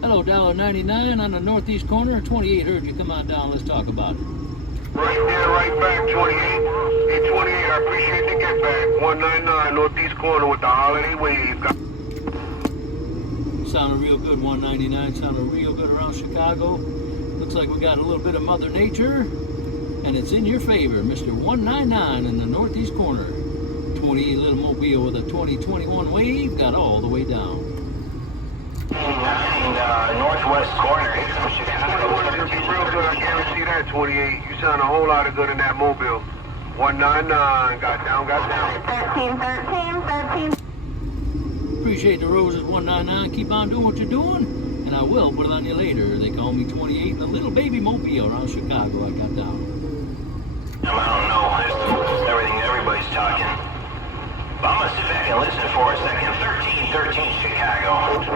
Hello, $1.99 on the northeast corner. 28 heard you. Come on down. Let's talk about it. Right there, right back, 28. Hey, 28, I appreciate the get back. 199 northeast corner with the holiday wave. Sounded real good, 199. Sounded real good around Chicago. Looks like we got a little bit of Mother Nature. And it's in your favor, Mr. 199 in the northeast corner. 28 little mobile with a 2021 wave. Got all the way down. Northwest corner. Real good, I guarantee that, 28. You sound a whole lot of good in that mobile. 199, got down. 1313. Appreciate the roses, 199. Keep on doing what you're doing, and I will put it on you later. They call me 28 and a little baby mobile around Chicago. I got down. I don't know. This is everything everybody's talking. But I'm going to sit back and listen for a second. 1313 Chicago. What's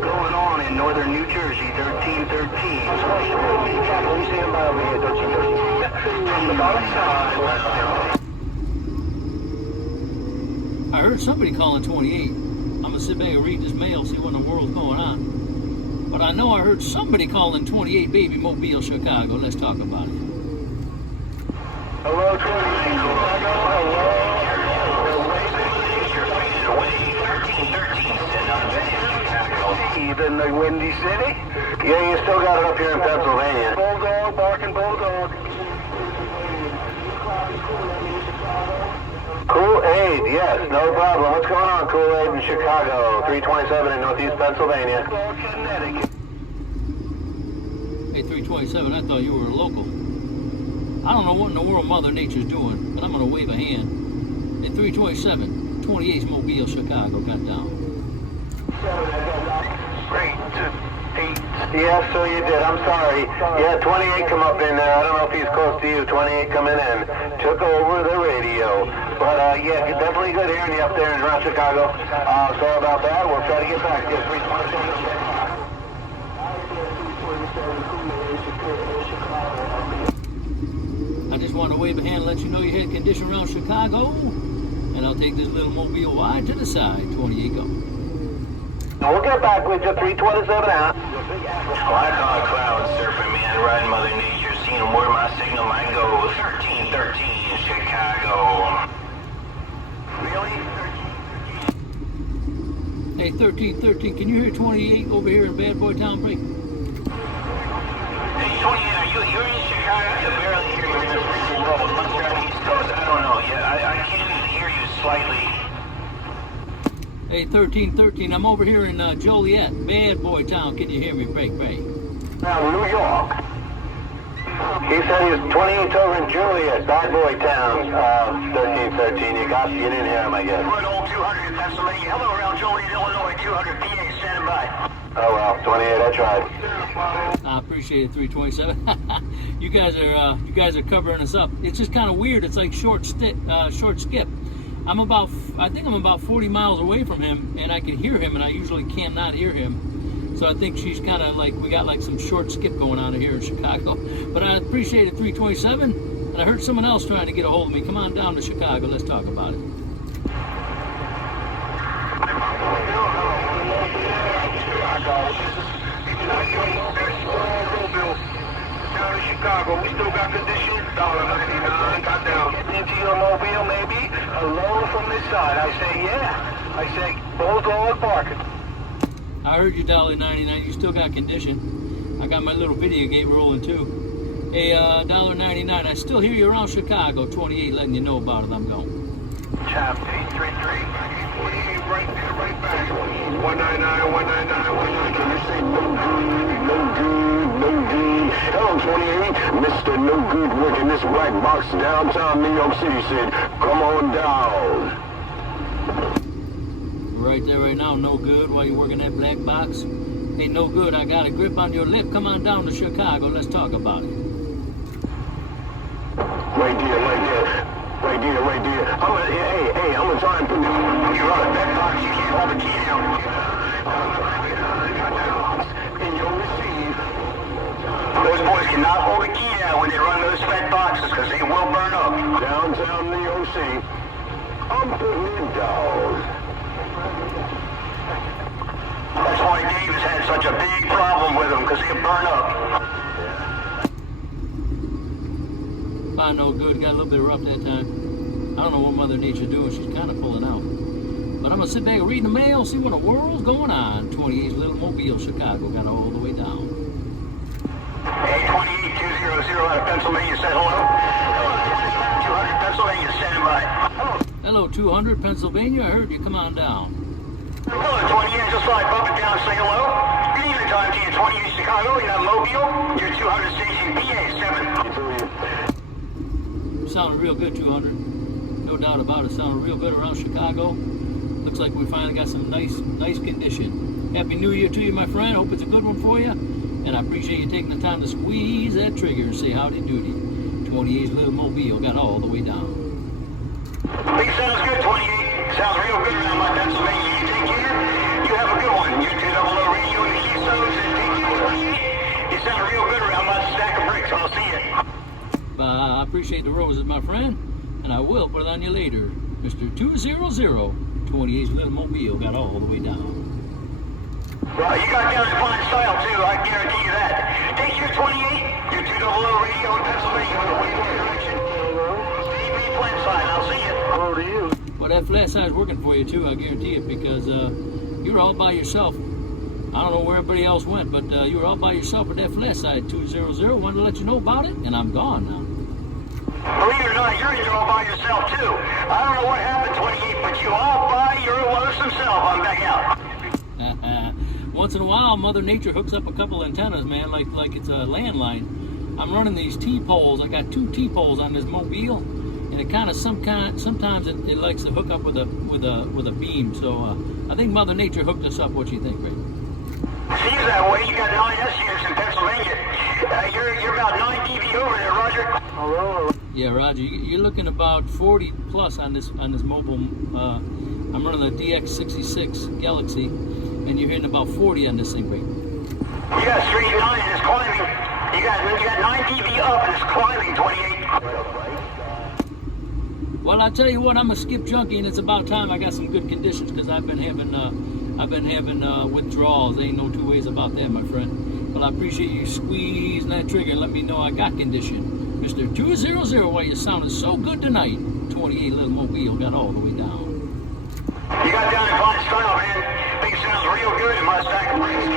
going on in northern New Jersey, 1313. From the bottom side. I heard somebody calling 28. I'm going to sit back and read this mail, see what in the world's going on. But I know I heard somebody calling 28 baby mobile Chicago. Let's talk about it. Hello, 28. In the Windy City? Yeah, you still got it up here in Pennsylvania. Bulldog, barking bulldog. Kool-Aid, yes, no problem. What's going on, Kool-Aid in Chicago? 327 in Northeast Pennsylvania. Hey, 327, I thought you were a local. I don't know what in the world Mother Nature's doing, but I'm going to wave a hand. Hey, 327, 28's Mobile, Chicago, got down. 3, 2, 8. Yes, so you did. I'm sorry. Yeah, 28 come up in there. I don't know if he's close to you. 28 come in and took over the radio. But, yeah, definitely good hearing you up there in around Chicago. Sorry about that. We'll try to get back to you. 327. I just want to wave a hand and let you know you had condition around Chicago. And I'll take this little mobile wide to the side. 28 go. We'll get back with you. 327 out. Well, I call it cloud surfing, man. Riding Mother Nature, seeing where my signal might go. 1313 Chicago. Really? Hey, 1313, can you hear 28 over here in Bad Boy Town Break? Hey, 28, you're in Chicago? I can barely hear you in this freezing world. Must be on the East Coast. I don't know. Yeah, I can hear you slightly. Hey, 1313, I'm over here in Joliet, Bad Boy Town. Can you hear me? Break. Now, New York. He said he was 28 over in Joliet, Bad Boy Town. 1313. You didn't hear him, I guess. We're at old 200 in Pennsylvania. Hello, around Joliet, Illinois. 200 PA, standing by. Oh, well, 28, I tried. I appreciate it, 327. You guys are covering us up. It's just kind of weird. It's like short skip. I think I'm about 40 miles away from him, and I can hear him, and I usually cannot hear him. So I think she's kind of like, we got like some short skip going on here in Chicago. But I appreciate it, 327, and I heard someone else trying to get a hold of me. Come on down to Chicago. Let's talk about it. Down in Chicago, we still got conditions. $1.99, got down. Into your mobile, maybe? Hello from this side. I say, yeah. I say, bulldog barking. I heard you, $1.99. You still got condition. I got my little video game rolling too. Hey, $1.99. I still hear you around Chicago. 28, letting you know about it. I'm going. Chap 833. 48 right there, right back. 199, 199, 199. You say no good. Hello, 28. Mr. No Good working this black box downtown New York City said, come on down. Right there, right now, no good. While you're working that black box. Hey, no good. I got a grip on your lip. Come on down to Chicago. Let's talk about it. Right there. I'm gonna try and put this on. You're on a bed box. You can't hold the key down. And you'll receive. Those boys cannot hold the key down when they run those fat boxes because they will burn up. Downtown New York City. I'm putting it down. such a big problem with them because they burn up. Fine, no good. Got a little bit rough that time. I don't know what Mother Nature's doing. She's kind of pulling out. But I'm going to sit back and read the mail, see what the world's going on. 28's Little Mobile, Chicago, got all the way down. Hey, 28200 out of Pennsylvania said hello. 200 Pennsylvania, stand by. Hello, 200 Pennsylvania. I heard you. Come on down. Hello, 28, just like bump it down and say hello. Good evening time to you, 28 Chicago, you got Mobile, your 200 station PA7. Sounding real good, 200. No doubt about it. Sounding real good around Chicago. Looks like we finally got some nice condition. Happy New Year to you, my friend. Hope it's a good one for you. And I appreciate you taking the time to squeeze that trigger and say howdy doody. 28's Little Mobile got all the way down. Big sounds good, 28. Sounds real good around my Pennsylvania. You take care. You have a good one. You 200 radio and the Keystones and take care. You sound real good around my stack of bricks. I'll see you. I appreciate the roses, my friend. And I will put it on you later. Mr. 200, 28's Little Mobile got all the way down. Well, you got down in fine style, too. I guarantee you that. Take care, 28. Your 200 radio in Pennsylvania with a waypoint direction. Steve me flat side. I'll see you. Hello to you. Well, that flat side's working for you, too. I guarantee it, because you were all by yourself. I don't know where everybody else went, but you were all by yourself with that flat side. 200. Wanted to let you know about it, and I'm gone now. Believe it or not, you're in there all by yourself, too. I don't know what happened, 28, but you all by your lonesome self. I'm back out. Once in a while, Mother Nature hooks up a couple antennas, man, like it's a landline. I'm running these T-poles. I got 2 T-poles on this Mobile, and it sometimes it likes to hook up with a beam. So I think Mother Nature hooked us up. What do you think, Ray? Seems that way. You got 9 S units in Pennsylvania. You're about 9 dB over there, Roger. Hello. Yeah, Roger, you're looking about 40 plus on this mobile. I'm running the DX66 Galaxy, and you're hitting about 40 on this thing, Ray. You got straight 9 and it's climbing. You got 9 dB up and it's climbing, 28. Well, I tell you what, I'm a skip junkie, and it's about time I got some good conditions, because I've been having withdrawals. There ain't no two ways about that, my friend. Well, I appreciate you squeezing that trigger and let me know I got condition. Mr. 200, why you sounding so good tonight. 28 Little Mobile got all the way down. You got down in fine style, man. Think it sounds real good in my stack of bricks. 28, you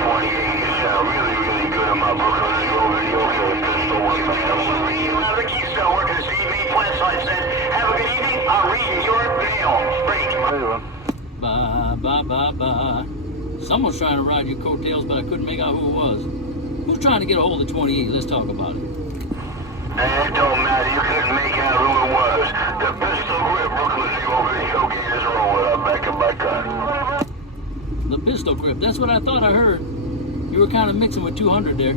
sound really, really good in my Brooklyn radio. Pistol working. Out of the Keystone working the Steve Main plant side said, have a good evening. I'm reading your mail. Break. Bye, bye, bye, bye. Someone's trying to ride your coattails, but I couldn't make out who it was. Who's trying to get a hold of 28? Let's talk about it. It don't matter, you couldn't make out who it was. The Pistol Grip Brooklyn radio gators rolling up back in my car. The Pistol Grip, that's what I thought I heard. You were kind of mixing with 200 there.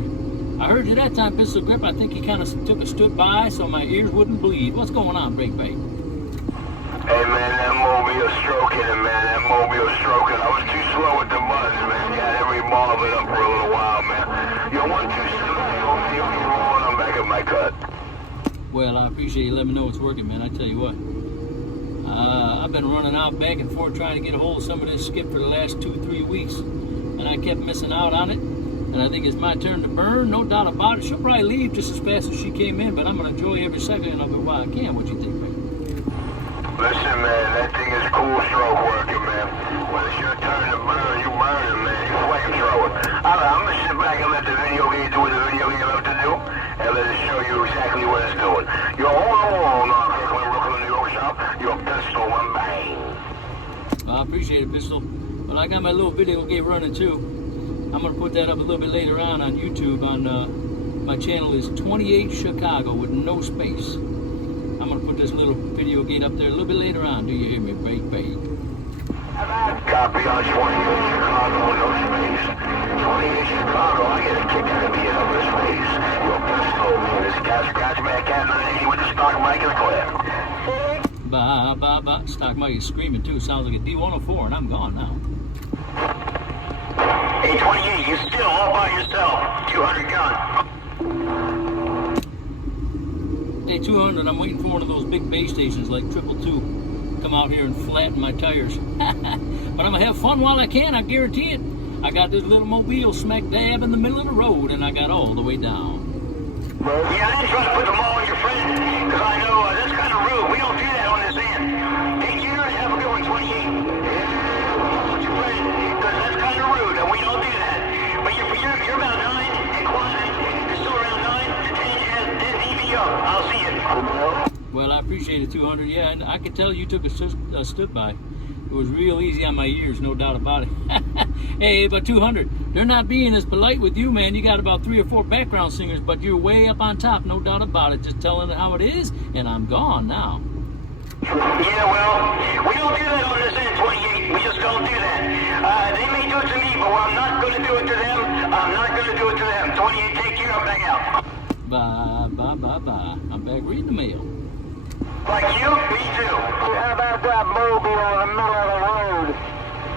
I heard you that time, Pistol Grip. I think he kind of took a stood by so my ears wouldn't bleed. What's going on, Break Bay? Hey man, that Mobile stroking it, man. That Mobile stroking. I was too slow with the buzz, man. Got every ball of it up for a little while, man. Yo, 127, you'll be rolling. I'm back at my cut. Well, I appreciate you letting me know it's working, man. I tell you what. I've been running out back and forth trying to get a hold of some of this skip for the last 2-3 weeks. And I kept missing out on it. And I think it's my turn to burn, no doubt about it. She'll probably leave just as fast as she came in, but I'm going to enjoy every second of it while I can. What you think, man? Listen, man, that thing is cool stroke working, man. When it's your turn to burn, you burn it, man. You flamethrower. I'm going to sit back and let the video game do what the video game have to do, and let it show you exactly what it's doing. You're all on Kirkland, Brooklyn, New York shop. Your pistol and bang. I appreciate it, Pistol. Well, I got my little video game running, too. I'm going to put that up a little bit later on YouTube. My channel is 28 Chicago with no space. I'm going to put this little video gate up there a little bit later on. Do you hear me? Break. Copy on 28 Chicago, no space. 28 Chicago, I get a kick out of being over space. Your pistol, man, this scratch man, cat 980 with the stock mic is clear. Bye. Stock mic is screaming too. Sounds like a D104, and I'm gone now. Hey, 28, you still all by yourself. 200 gun. Hey, 200, I'm waiting for one of those big base stations like 222 come out here and flatten my tires. But I'm going to have fun while I can, I guarantee it. I got this little mobile smack dab in the middle of the road, and I got all the way down. Yeah, I didn't try to put them all on your friend, because I know that's kind of rude. We don't do that on this end. Take care and have a good one, 28. Yeah, on your friend, because that's kind of rude, and we don't do that. But you're about 9 and quiet. You're still around 9 to 10 and DV up. I'll see you. Well, I appreciate it, 200. Yeah, and I could tell you took a stood by. It was real easy on my ears, no doubt about it. Hey, but 200, they're not being as polite with you, man. You got about 3 or 4 background singers, but you're way up on top, no doubt about it. Just telling it how it is, and I'm gone now. Yeah, well, we don't do that on this end, 28. We just don't do that. They may do it to me, but I'm not going to do it to them. I'm not going to do it to them. 28, take care. I'm back out. Bye, bye, bye, bye. I'm back reading the mail. Like you? Me too. How about that mobile in the middle of the road?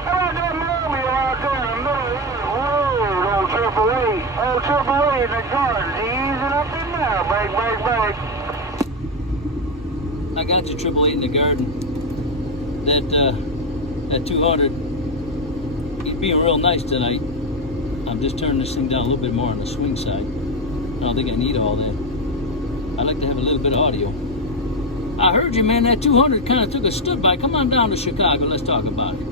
How about that mobile out there in the middle of the road? Old Triple A. Old Triple A in the garden. Easing up in now. Break, break, break. I got you, 888 in the garden. That 200, he's being real nice tonight. I'm just turning this thing down a little bit more on the swing side. I don't think I need all that. I like to have a little bit of audio. I heard you, man. That 200 kind of took a stood by. Come on down to Chicago. Let's talk about it. No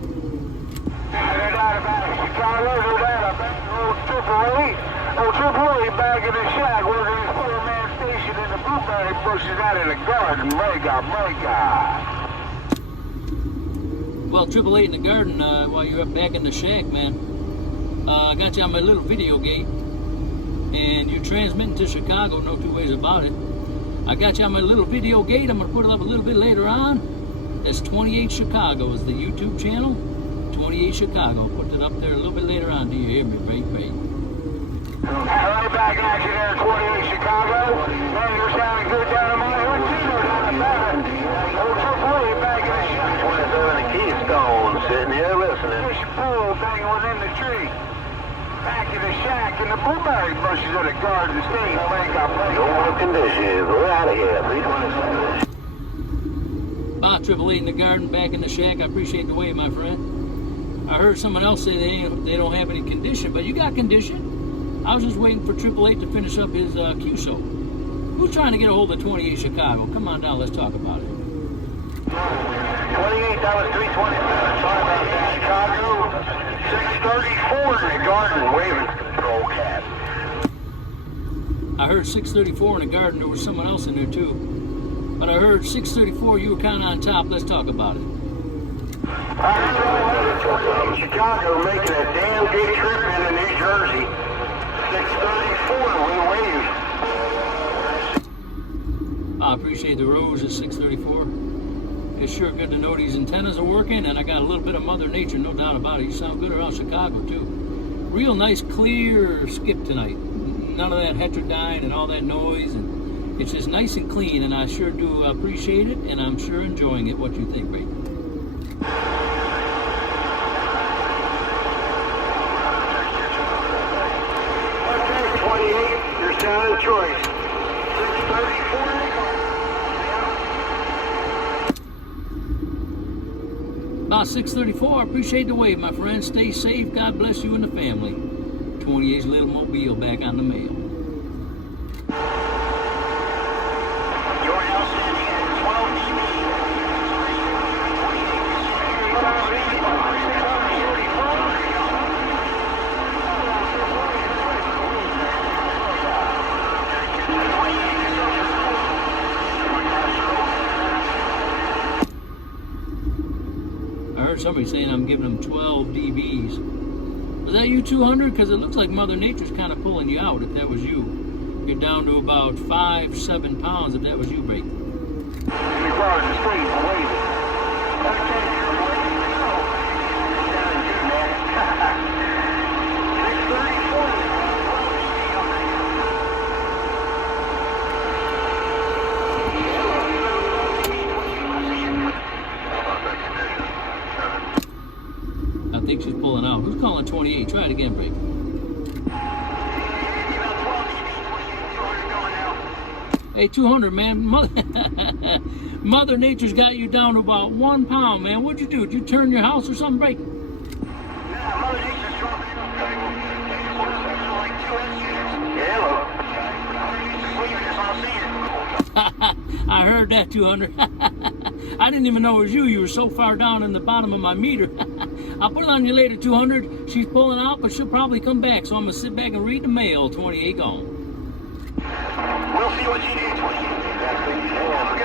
doubt about it. Chicago, no doubt about it. Old Triple A. Old Triple A back in the shack working his 4-man station in the blueberry bushes out in the garden. Mega, mega. Well, 888 in the garden, while you're up back in the shack, man. I got you on my little video gate. And you're transmitting to Chicago, no two ways about it. I got you on my little video gate. I'm going to put it up a little bit later on. That's 28 Chicago is the YouTube channel. 28 Chicago. Put it up there a little bit later on. Do you hear me? Right. Right back at you there, 28 Chicago. Man, you're sounding good down in my hood, too. No doubt about it. Old Triple A back in the shack. 27 Keystone sitting here listening. Fish pool thing within the tree. Back in the shack in the blueberry bushes of the garden state. No conditions. We're out of here. 327. 888 in the garden, back in the shack. I appreciate the wave, my friend. I heard someone else say they don't have any condition, but you got condition. I was just waiting for 888 to finish up his QSO. Who's trying to get a hold of 28 Chicago? Come on down, let's talk about it. 28, that was 327. Sorry about that. Chicago, 634 in the garden, waving control cat. I heard 634 in the garden. There was someone else in there too. But I heard 634, you were kind of on top. Let's talk about it. Chicago making a damn good trip into New Jersey. 634 with a wave. I appreciate the rose at 634. It's sure good to know these antennas are working, and I got a little bit of Mother Nature, no doubt about it. You sound good around Chicago too. Real nice, clear skip tonight. None of that heterodyne and all that noise, and it's just nice and clean, and I sure do appreciate it, and I'm sure enjoying it. What you think, Ray? Okay, 28, your sound of choice. 634 in the garden. About 634, I appreciate the wave, my friend. Stay safe. God bless you and the family. 28's little mobile back on the mail. You're now standing at 12 dB. I heard somebody saying I'm giving them 12 dBs. Was that you, 200? Because it looks like Mother Nature's kind of pulling you out if that was you. You're down to about 5-7 pounds if that was you, Break. In the garden, straight, waving. Okay, you're waiting to go. Sounding good, man. 634. I think she's pulling out. Who's calling 28? Try it again, Break. Hey, 200, man. Mother Nature's got you down to about 1 pound, man. What'd you do? Did you turn your house or something, Break? Yeah, Mother Nature's dropping you I heard that, 200. I didn't even know it was you. You were so far down in the bottom of my meter. I'll put it on you later, 200. She's pulling out, but she'll probably come back. So I'm going to sit back and read the mail. 28 gone. We'll see what she did. 28.